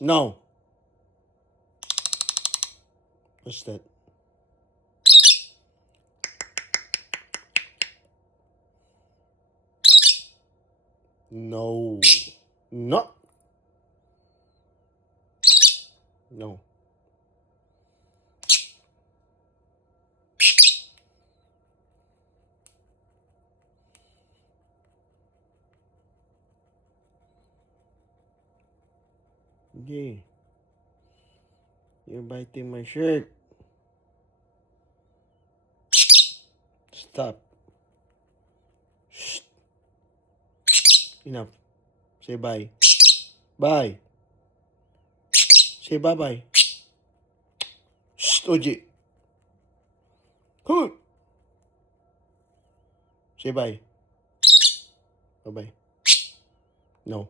No. What's that? No. No. No. Okay. You're biting my shirt. Stop. Shh. Enough. Say bye. Bye. Say bye-bye. Shh, OJ. Cool. Say bye. Bye-bye. No.